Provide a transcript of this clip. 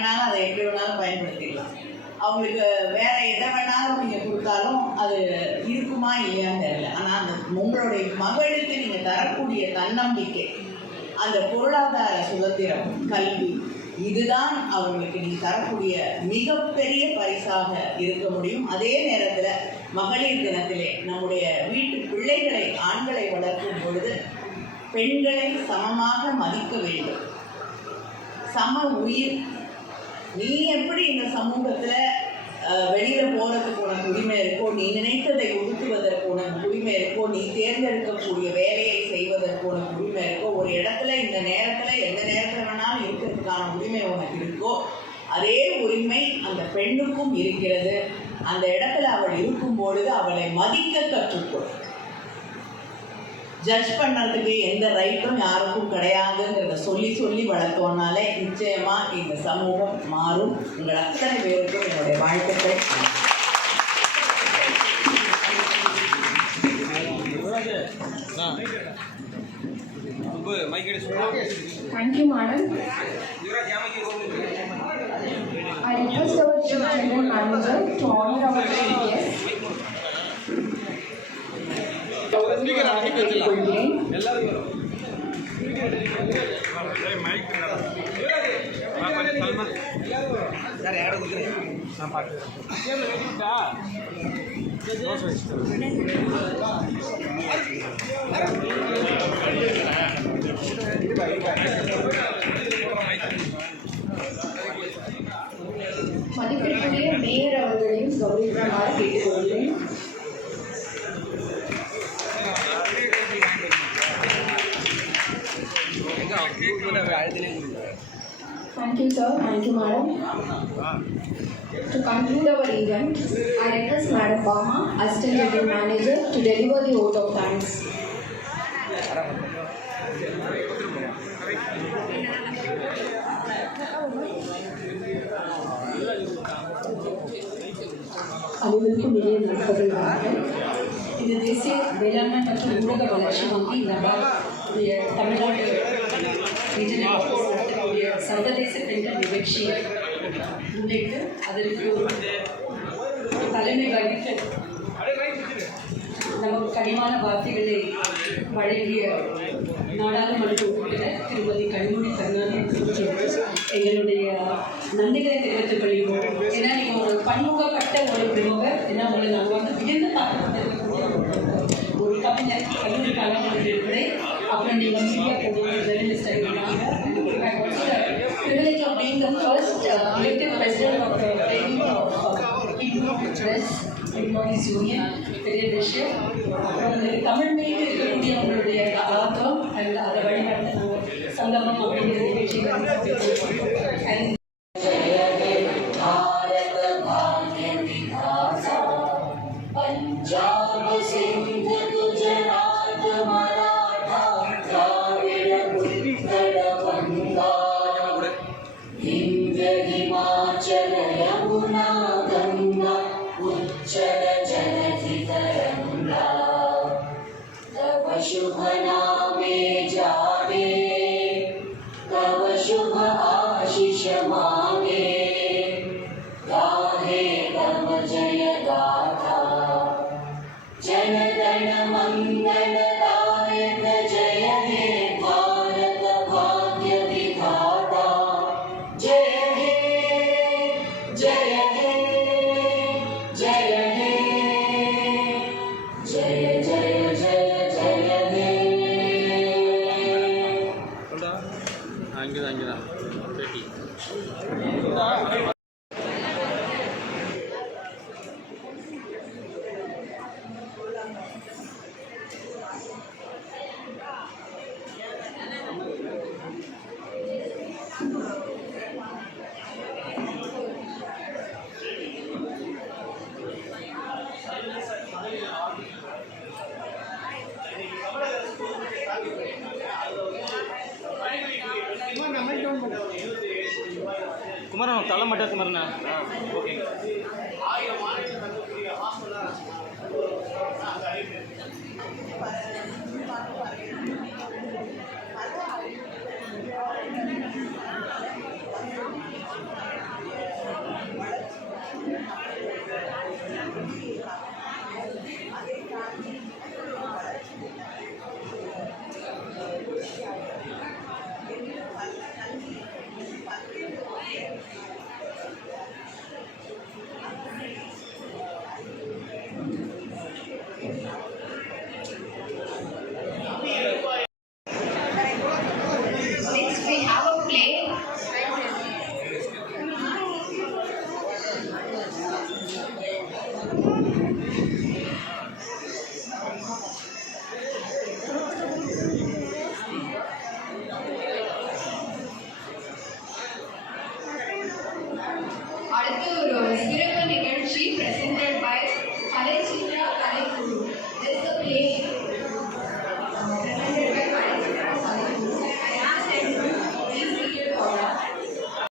வேணாலும் அதை எப்படி வேணாலும் பயன்படுத்திடலாம். அவங்களுக்கு வேற எதை வேணாலும் நீங்கள் கொடுத்தாலும் அது இருக்குமா இல்லையான்னு தெரியல. ஆனால் அந்த உங்களுடைய மகளுக்கு நீங்கள் தரக்கூடிய தன்னம்பிக்கை, அந்த பொருளாதார சுதந்திரம், கல்வி, இதுதான் அவங்களுக்கு நீங்கள் தரக்கூடிய மிகப்பெரிய பரிசாக இருக்க முடியும். அதே நேரத்தில் மகளிர் தினத்திலே நம்முடைய வீட்டு பிள்ளைகளை, ஆண்களை வளர்க்கும் பொழுது பெண்களை சமமாக மதிக்க வேண்டும். சம உயிர். நீ எப்படி இந்த சமூகத்தில் வெளியில் போகிறதுக்கு உனக்கு உரிமை இருக்கோ, நீ நினைத்ததை உடுத்துவதற்கு உனக்கு உரிமை இருக்கோ, நீ தேர்ந்தெடுக்கக்கூடிய வேலையை செய்வதற்கு உனக்கு உரிமை இருக்கோ, ஒரு இடத்துல இந்த நேரத்தில் எந்த நேரத்தில் வேணாலும் இருக்கிறதுக்கான உரிமை உனக்கு இருக்கோ, அதே உரிமை அந்த பெண்ணுக்கும் இருக்கிறது. அந்த இடத்துல அவள் இருக்கும்பொழுது அவளை மதிக்க கற்றுக்கொள். ஜட்ஜ் பண்ணுறதுக்கு எந்த ரைட்டும் யாருக்கும் கிடையாதுங்கிறத சொல்லி வளர்த்தோன்னாலே நிச்சயமாக இந்த சமூகம் மாறும். உங்கள் அத்தனை பேருக்கும் என்னுடைய வாழ்த்துக்கள். Thank you, madam. I request our Chief General Manager to honor our guests. மதிப்பிற்குரிய மேயர் அவர்களையும் கௌரவிக்குமாறு கேட்டுக்கொள்கிறேன். Thank you, sir. Thank you, madam. To conclude our event, I request Madam Bama, Assistant General Manager, to deliver the vote of thanks. அனைவருக்கும் இடையே நண்பர்கள் வாருங்கள். இந்த தேசிய வேளாண்மை மற்றும் ஊரக வளர்ச்சி வங்கி நம்முடைய தமிழ்நாடு ரீஜனல் ஆஃபீஸ் நடத்தக்கூடிய சர்வதேச பெண்கள் நிகழ்ச்சியை முன்னிட்டு அதற்கு தலைமை வகித்து நமக்கு கனிவான வார்த்தைகளை வழங்கிய நாடாளுமன்ற உறுப்பினர் திருமதி கனிமொழி கருணாநிதி எங்களுடைய நன்றிகளை தெரிவித்துக் கொள்கிறோம். ஏன்னா நீங்கள் ஒரு பன்முகப்பட்ட ஒரு பிரமுகர், ஏன்னா உங்களை நாங்கள் வந்து வியந்து பார்க்கக்கூடிய ஒரு கவிஞர், கல்லூரி காலமாக இருக்கிறேன். அப்புறம் நீங்கள் மீடியா போடுவது journalist ஆகிருந்தாங்க. privilege of being the first elected president of the training of press employees union, பெரிய விஷயம். அப்புறம் தமிழ் மீது இருக்கக்கூடிய அவங்களுடைய ஆர்வம் அண்ட் அதை வழிநடத்த நாங்கள் சங்கமம் அப்படிங்கிற நிகழ்ச்சிகள் शुभ नामे जागे, तव शुभ आशीष मांगे, गाहे तव जय गाथा, जन गण मंगल दायक जय हे भारत भाग्य विधाता, जय हे जय हे जय हे जय जय जय அங்கேதான் பேட்டி. குமரன் தள்ள மாட்டேன் குமரண்ணா. ஓகேங்க. Next, we have a play. அடுத்து ஒரு சிறப்பு நிகழ்ச்சி presented by கலைச்சித்ரா